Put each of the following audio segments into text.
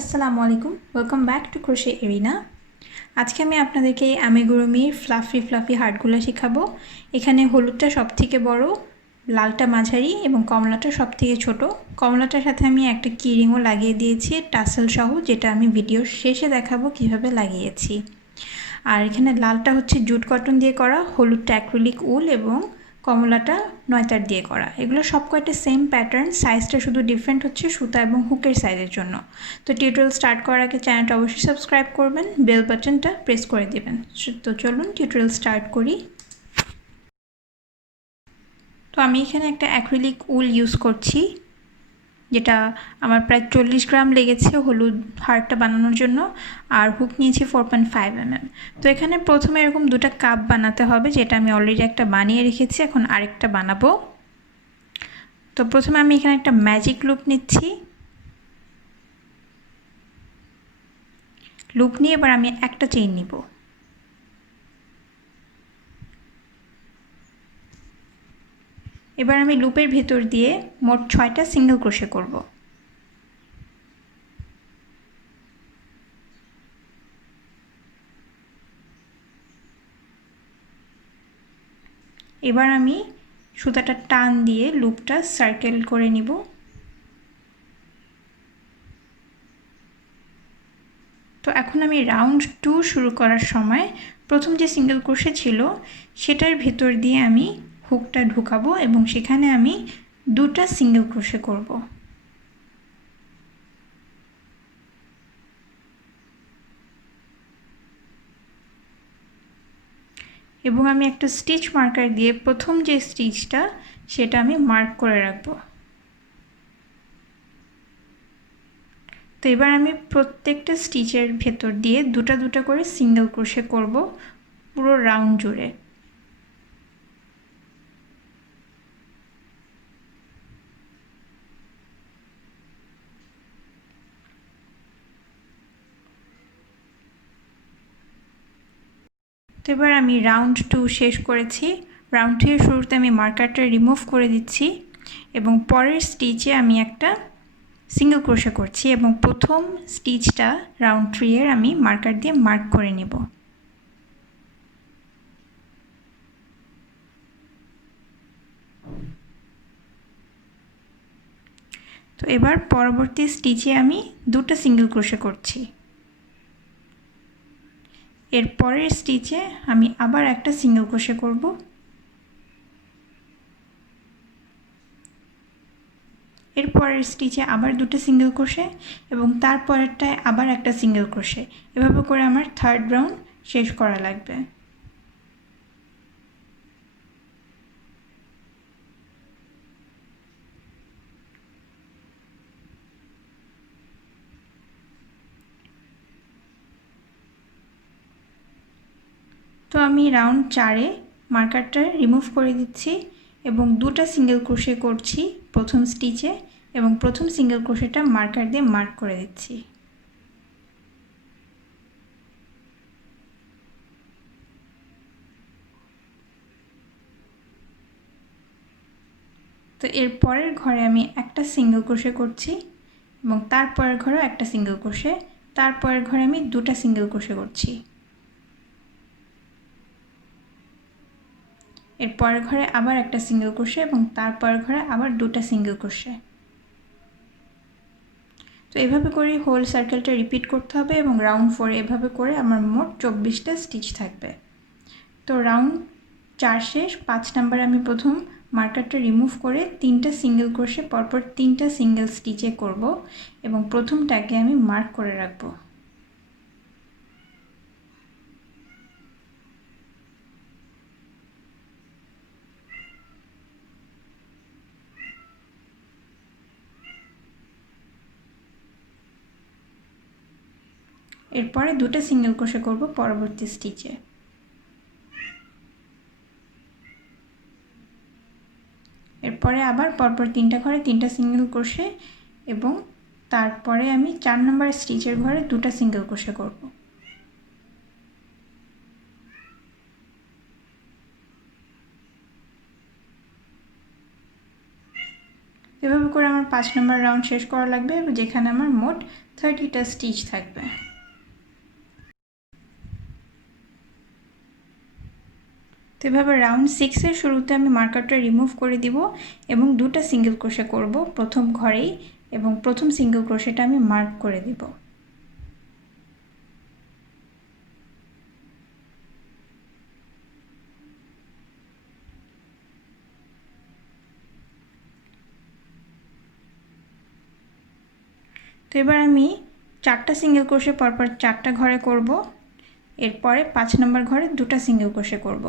আসসালামু আলাইকুম, welcome back to crochet arena. আজকে আমি আপনাদেরকে আমিগুরুমির ফ্লাফি হার্টগুলো শেখাবো। এখানে হলুদটা সব থেকে বড়, লালটা মাঝারি এবং কমলাটা সব থেকে ছোটো। কমলাটার সাথে আমি একটা কিরিংও লাগিয়ে দিয়েছি টাসেল সহ, যেটা আমি ভিডিওর শেষে দেখাবো কিভাবে লাগিয়েছি। আর এখানে লালটা হচ্ছে জুট কটন দিয়ে করা, হলুদটা অ্যাক্রিলিক উল এবং কমলাটা নয়তার দিয়ে করা। এগুলো সব কয়টা সেম প্যাটার্ন, সাইজটা শুধু ডিফারেন্ট হচ্ছে সুতা এবং হুকের সাইজের জন্য। তো টিউটোরিয়াল স্টার্ট করার আগে চ্যানেলটা অবশ্যই সাবস্ক্রাইব করবেন, বেল বাটনটা প্রেস করে দেবেন। তো চলুন টিউটোরিয়াল স্টার্ট করি। তো আমি এখানে একটা অ্যাক্রিলিক উল ইউজ করছি, যেটা আমার প্রায় 40 গ্রাম লেগেছে হলুদ হার্টটা বানানোর জন্য। আর হুক নিয়েছি 4.5 mm। তো এখানে প্রথমে এরকম দুটো কাপ বানাতে হবে, যেটা আমি অলরেডি একটা বানিয়ে রেখেছি, এখন আরেকটা বানাবো। তো প্রথমে আমি এখানে একটা ম্যাজিক লুপ নিচ্ছি। লুপ নিয়ে এবার আমি একটা চেইন নিব। এবার আমি লুপের ভেতর দিয়ে মোট 6টা সিঙ্গেল ক্রোশে করব। এবার আমি সুতাটা টান দিয়ে লুপটা সার্কেল করে নিব। তো এখন আমি রাউন্ড 2 শুরু করার সময় প্রথম যে সিঙ্গেল ক্রোশে ছিল সেটার ভেতর দিয়ে আমি হুকটা ঢুকাবো এবং সেখানে আমি 2টা সিঙ্গেল ক্রোশে করব। এবং আমি একটা স্টিচ মার্কার দিয়ে প্রথম যে স্টিচটা সেটা আমি মার্ক করে রাখবো। তো এবার আমি প্রত্যেকটা স্টিচের ভেতর দিয়ে দুটা করে সিঙ্গেল ক্রোশে করব পুরো রাউন্ড জুড়ে। তো এবার আমি রাউন্ড 2 শেষ করেছি। রাউন্ড 2 এর শুরুতে আমি মার্কারটা রিমুভ করে দিচ্ছি এবং পরের স্টিচে আমি একটা সিঙ্গেল ক্রোশে করছি এবং প্রথম স্টিচটা রাউন্ড 3 এর আমি মার্কার দিয়ে মার্ক করে নেব। তো এবার পরবর্তী স্টিচে আমি 2টা সিঙ্গেল ক্রোশে করছি। এর পরের স্টিচে আমি আবার একটা সিঙ্গেল ক্রোশে করব। এর পরের স্টিচে আবার 2টা সিঙ্গেল ক্রোশে এবং তারপরেরটায় আবার একটা সিঙ্গেল ক্রোশে। এভাবে করে আমার থার্ড রাউন্ড শেষ করা লাগবে। তো আমি রাউন্ড 4-এ মার্কারটা রিমুভ করে দিচ্ছি এবং 2টা সিঙ্গেল ক্রোশে করছি প্রথম স্টিচে এবং প্রথম সিঙ্গেল ক্রোশেটা মার্কার দিয়ে মার্ক করে দিচ্ছি। তো এর পরের ঘরে আমি একটা সিঙ্গেল ক্রোশে করছি এবং তারপরের ঘরেও একটা সিঙ্গেল ক্রোশে, তারপরের ঘরে আমি 2টা সিঙ্গেল ক্রোশে করছি। এর পরের ঘরে আবার একটা সিঙ্গেল ক্রোশে এবং তারপরের ঘরে আবার 2টা সিঙ্গেল ক্রোশে। তো এভাবে করে হোল সার্কেলটা রিপিট করতে হবে এবং রাউন্ড 4 এভাবে করে আমার মোট 24টা স্টিচ থাকবে। তো রাউন্ড 4 শেষ। 5 নাম্বারে আমি প্রথম মার্কারটা রিমুভ করে 3টা সিঙ্গেল ক্রোশে পরপর 3টা সিঙ্গেল স্টিচে করব এবং প্রথমটাকে আমি মার্ক করে রাখব। এরপরে 2টা সিঙ্গেল ক্রোশে করব পরবর্তী স্টিচে। এরপরে আবার পরপর 3টা ঘরে 3টা সিঙ্গেল ক্রোশে এবং তারপরে আমি 4 নম্বর স্টিচের ঘরে 2টা সিঙ্গেল ক্রোশে করব। এভাবে এভাবে করে আমার 5 নম্বর রাউন্ড শেষ করা লাগবে, যেখানে আমার মোট 30টা স্টিচ থাকবে। তো এভাবে রাউন্ড 6 এর শুরুতে আমি মার্কারটা রিমুভ করে দিব এবং দুটো সিঙ্গেল ক্রোশে করব প্রথম ঘরেই, এবং প্রথম সিঙ্গেল ক্রোশেটা আমি মার্ক করে দিব। তো এবার আমি 4টা সিঙ্গেল ক্রোশে পরপর 4টা ঘরে করব, এরপরে 5 নম্বর ঘরে দুটো সিঙ্গেল ক্রোশে করব।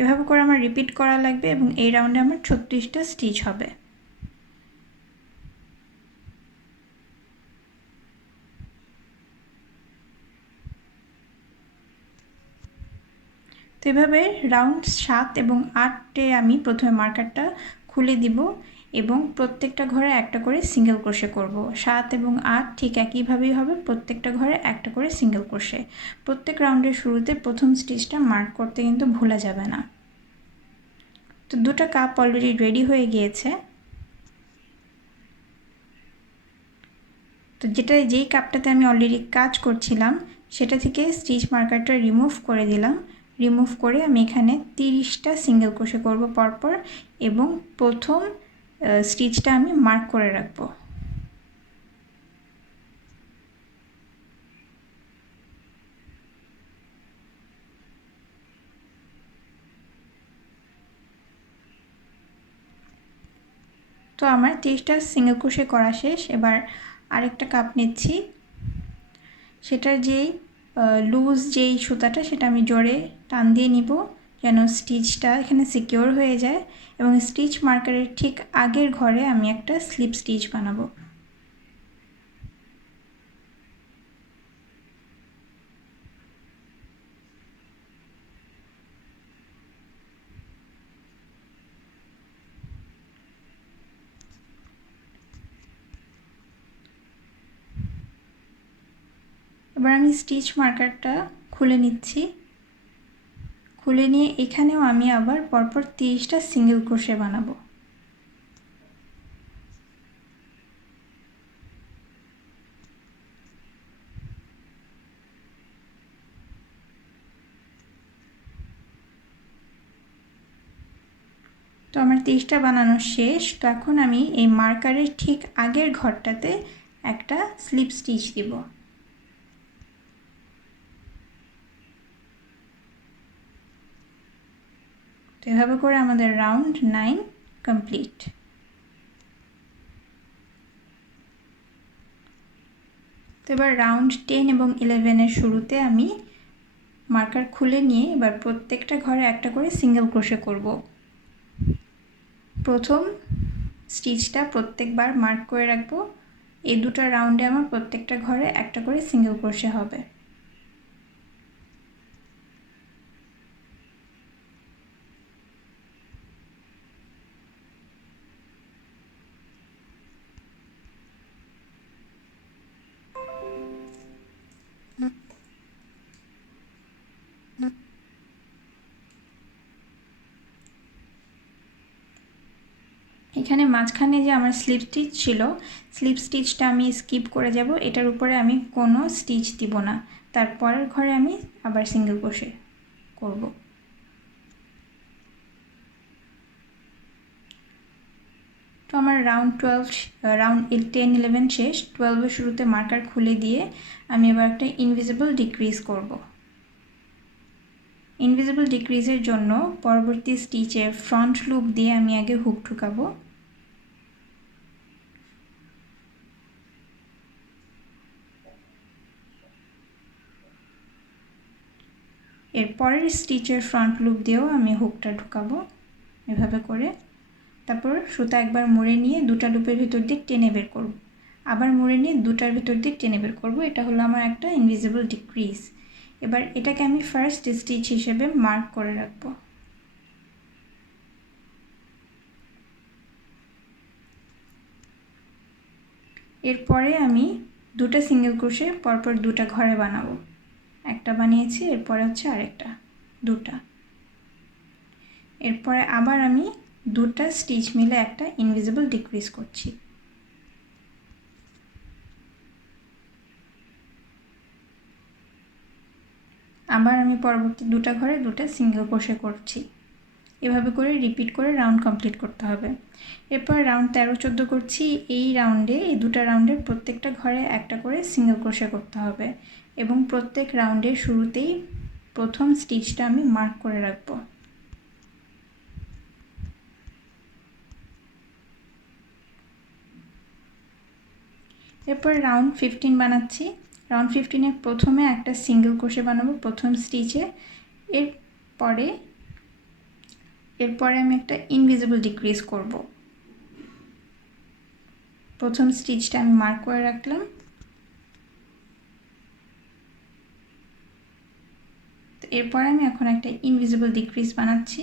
এভাবে করে আমার রিপিট করা লাগবে এবং এই রাউন্ডে আমার 36টা স্টিচ হবে। তো এভাবে রাউন্ড 7 এবং 8-এ আমি প্রথমে মার্কারটা খুলে দিব এবং প্রত্যেকটা ঘরে একটা করে সিঙ্গেল ক্রোশে করব। 7 এবং 8 ঠিক একইভাবেই হবে, প্রত্যেকটা ঘরে একটা করে সিঙ্গেল ক্রোশে। প্রত্যেক রাউন্ডের শুরুতে প্রথম স্টিচটা মার্ক করতে কিন্তু ভুলা যাবে না। তো দুটো কাপ অলরেডি রেডি হয়ে গিয়েছে। তো যেই কাপটাতে আমি অলরেডি কাজ করছিলাম সেটা থেকে স্টিচ মার্কারটা রিমুভ করে দিলাম। রিমুভ করে আমি এখানে 30টা সিঙ্গেল ক্রোশে করব পরপর, এবং প্রথম স্টিচটা আমি মার্ক করে রাখব। তো আমার 30টা সিঙ্গেল ক্রোশে করা শেষ। এবার আরেকটা কাপ নিচ্ছি, সেটার যেই লুজ যেই সুতাটা সেটা আমি জোরে টান দিয়ে নিব যেন স্টিচটা এখানে সিকিউর হয়ে যায়, এবং স্টিচ মার্কারের ঠিক আগের ঘরে আমি একটা স্লিপ স্টিচ বানাবো। এবার আমি স্টিচ মার্কারটা খুলে নিচ্ছি। খুলে নিয়ে এখানেও আমি আবার পরপর 30টা সিঙ্গেল ক্রোশে বানাবো। তো আমার 30টা বানানো শেষ। তো এখন আমি এই মার্কারের ঠিক আগের ঘরটাতে একটা স্লিপ স্টিচ দিব। তো এভাবে করে আমাদের রাউন্ড 9 কমপ্লিট। তো এবার রাউন্ড 10 এবং 11-এর শুরুতে আমি মার্কার খুলে নিয়ে এবার প্রত্যেকটা ঘরে একটা করে সিঙ্গেল ক্রোশে করব। প্রথম স্টিচটা প্রত্যেকবার মার্ক করে রাখবো। এই দুটো রাউন্ডে আমার প্রত্যেকটা ঘরে একটা করে সিঙ্গেল ক্রোশে হবে। এখানে মাঝখানে যে আমার স্লিপ স্টিচ ছিল, স্লিপ স্টিচটা আমি স্কিপ করে যাব। এটার উপরে আমি কোনো স্টিচ দিব না, তারপরের ঘরে আমি আবার সিঙ্গেল ক্রোশে করব। তো আমার রাউন্ড 10 11 শেষ। 12-এর শুরুতে মার্কার খুলে দিয়ে আমি এবার একটা ইনভিজিবল ডিক্রিজ করব। ইনভিজিবল ডিক্রিজের জন্য পরবর্তী স্টিচে ফ্রন্ট লুপ দিয়ে আমি আগে হুক ঢুকাবো। এর পরের স্টিচের ফ্রন্ট লুপ দিয়েও আমি হুকটা ঢুকাবো এভাবে করে। তারপর সুতা একবার মুড়ে নিয়ে দুটা লুপের ভিতর দিয়ে টেনে বের করব, আবার মুড়ে নিয়ে দুটার ভিতর দিয়ে টেনে বের করব। এটা হলো আমার একটা ইনভিজিবল ডিক্রিজ। এবার এটাকে আমি ফার্স্ট স্টিচ হিসেবে মার্ক করে রাখবো। এরপরে আমি দুটো সিঙ্গেল ক্রোশে পরপর দুটা ঘরে বানাবো। একটা বানিয়েছি, এরপরে হচ্ছে আরেকটা, দুটা। এরপরে আবার আমি দুটা স্টিচ মিলে একটা ইনভিজিবল ডিক্রিজ করছি। আবার আমি পরবর্তী দুটা ঘরে দুটা সিঙ্গেল ক্রোশে করছি। এভাবে করে রিপিট করে রাউন্ড কমপ্লিট করতে হবে। এরপর রাউন্ড 13-14 করছি। এই রাউন্ডে, এই দুটা রাউন্ডের প্রত্যেকটা ঘরে একটা করে সিঙ্গেল ক্রোশে করতে হবে এবং প্রত্যেক রাউন্ডের শুরুতেই প্রথম স্টিচটা আমি মার্ক করে রাখবো। এরপর রাউন্ড 15 বানাচ্ছি। রাউন্ড 15-এ প্রথমে একটা সিঙ্গেল ক্রোশে বানাবো প্রথম স্টিচে। এরপরে আমি একটা ইনভিজিবল ডিক্রিজ করব। প্রথম স্টিচটা আমি মার্ক করে রাখলাম। তো এরপর আমি এখন একটা ইনভিজিবল ডিক্রিজ বানাচ্ছি।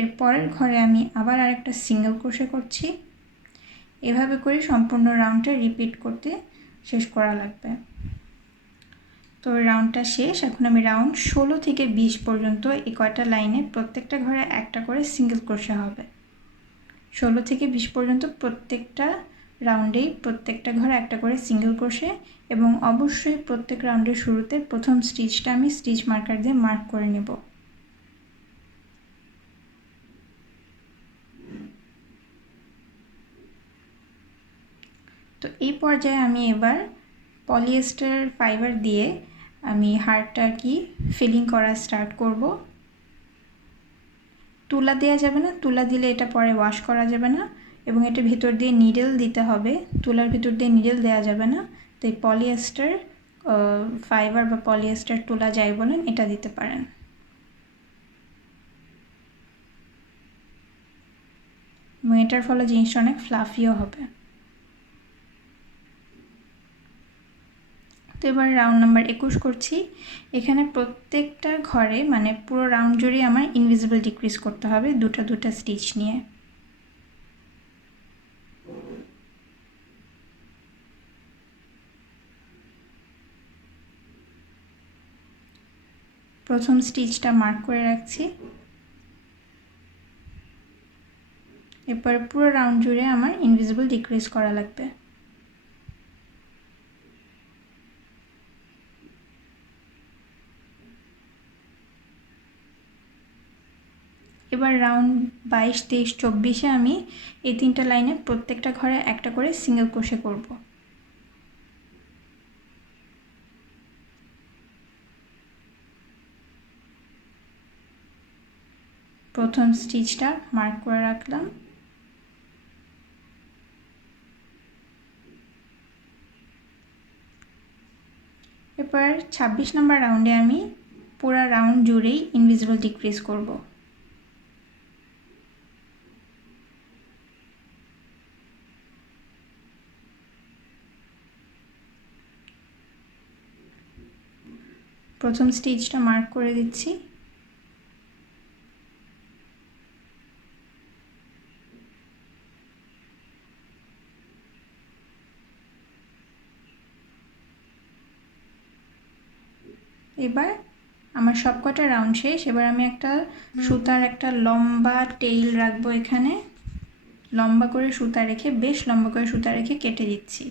এরপরের ঘরে আমি আবার আরেকটা সিঙ্গেল ক্রোশে করছি। এভাবে করে সম্পূর্ণ রাউন্ডটা রিপিট করতে শেষ করা লাগবে। তো রাউন্ডটা শেষ। এখন আমি রাউন্ড 16 থেকে 20 পর্যন্ত এই কয়টা লাইনে প্রত্যেকটা ঘরে একটা করে সিঙ্গেল ক্রোশে হবে। 16 থেকে 20 পর্যন্ত প্রত্যেকটা রাউন্ডেই প্রত্যেকটা ঘরে একটা করে সিঙ্গেল ক্রোশে, এবং অবশ্যই প্রত্যেক রাউন্ডের শুরুতে প্রথম স্টিচটা আমি স্টিচ মার্কার দিয়ে মার্ক করে নেব। তো এই পর্যায়ে আমি এবার পলিয়েস্টার ফাইবার দিয়ে আমি হারটা কি ফিলিং করা স্টার্ট করব। তুলা দেওয়া যাবে না, তুলা দিলে এটা পরে ওয়াশ করা যাবে না, এবং এটা ভেতর দিয়ে নিডল দিতে হবে। তুলার ভেতর দিয়ে নিডল দেওয়া যাবে না। তো এই পলিয়েস্টার ফাইবার বা পলিয়েস্টার তুলা যাই বলেন, এটা দিতে পারেন। এবং এটার ফলে জিনিসটা অনেক ফ্লাফিও হবে। তো এবার রাউন্ড নাম্বার 21 করছি। এখানে প্রত্যেকটা ঘরে মানে পুরো রাউন্ড জুড়ে আমার ইনভিজিবল ডিক্রিজ করতে হবে দুটা দুটা স্টিচ নিয়ে। প্রথম স্টিচটা মার্ক করে রাখছি। এরপর পুরো রাউন্ড জুড়ে আমার ইনভিজিবল ডিক্রিজ করা লাগবে। এবার রাউন্ড 22, 23, 24-এ আমি এই তিনটা লাইনে প্রত্যেকটা ঘরে একটা করে সিঙ্গেল ক্রোশে করব। প্রথম স্টিচটা মার্ক করে রাখলাম। এরপর 26 নম্বর রাউন্ডে আমি পুরো রাউন্ড জুড়েই ইনভিজিবল ডিক্রিজ করব। প্রথম স্টিচটা মার্ক করে দিচ্ছি। এবার আমার সবকটা রাউন্ড শেষ। এবার আমি একটা সুতার একটা লম্বা টেইল রাখবো এখানে। লম্বা করে সুতা রেখে, বেশ লম্বা করে সুতা রেখে কেটে দিচ্ছি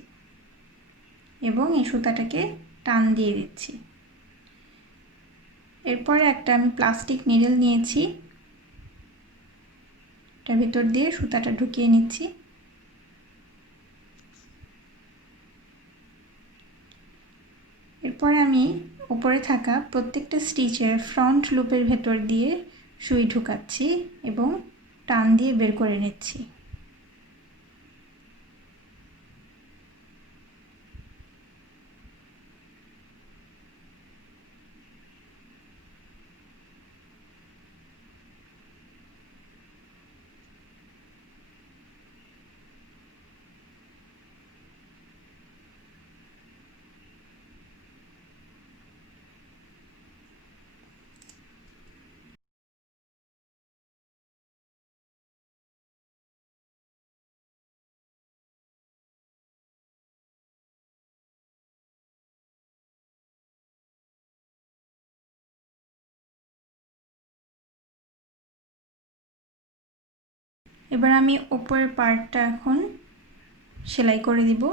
এবং এই সুতাটাকে টান দিয়ে দিচ্ছি। এরপরে একটা আমি প্লাস্টিক নিডল নিয়েছি, এটার ভিতর দিয়ে সুতাটা ঢুকিয়ে নিচ্ছি। এরপর আমি উপরে থাকা প্রত্যেকটা স্টিচের ফ্রন্ট লুপের ভেতর দিয়ে সুই ঢুকাচ্ছি এবং টান দিয়ে বের করে নিচ্ছি। এবার আমি উপরের পার্টটা এখন সেলাই করে দিব।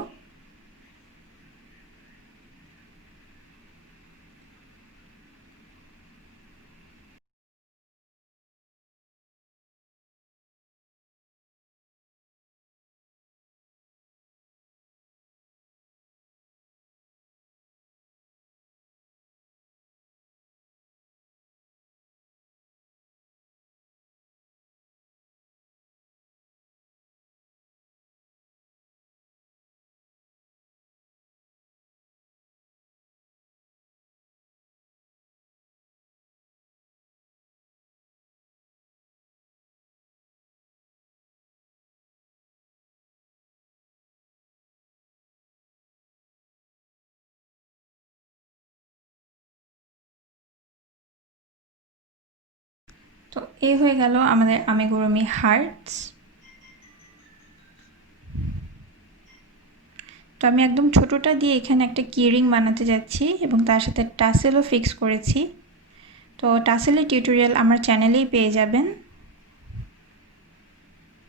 তো এই হয়ে গেল আমাদের আমিগুরুমি হার্টস। তো আমি একদম ছোটোটা দিয়ে এখানে একটা কিরিং বানাতে যাচ্ছি এবং তার সাথে টাসেলও ফিক্স করেছি। তো টাসেলের টিউটোরিয়াল আমার চ্যানেলেই পেয়ে যাবেন।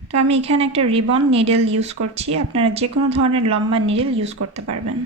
তো আমি এখানে একটা রিবন নিডল ইউজ করছি, আপনারা যে কোনো ধরনের লম্বা নিডল ইউজ করতে পারবেন।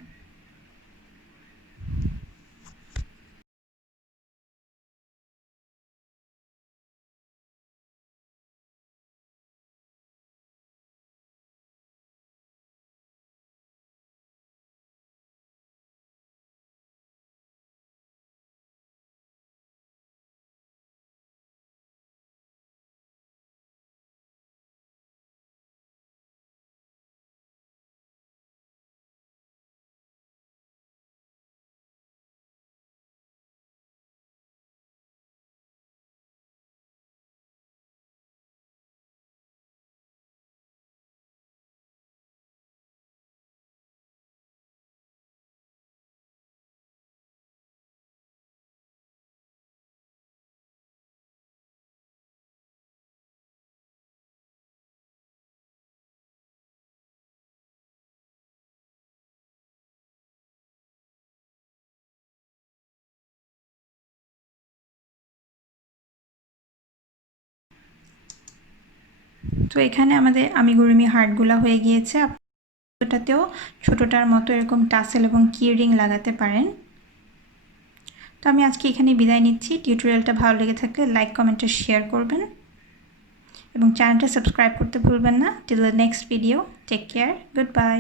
তো এখানে আমাদের আমিগুরুমি হার্টগুলো হয়ে গিয়েছে। ওটাতেও ছোটোটার মতো এরকম টাসেল এবং কিরিং লাগাতে পারেন। তো আমি আজকে এখানে বিদায় নিচ্ছি। টিউটোরিয়ালটা ভালো লেগে থাকলে লাইক, কমেন্ট আর শেয়ার করবেন এবং চ্যানেলটা সাবস্ক্রাইব করতে ভুলবেন না। Till the next video, take care, good bye.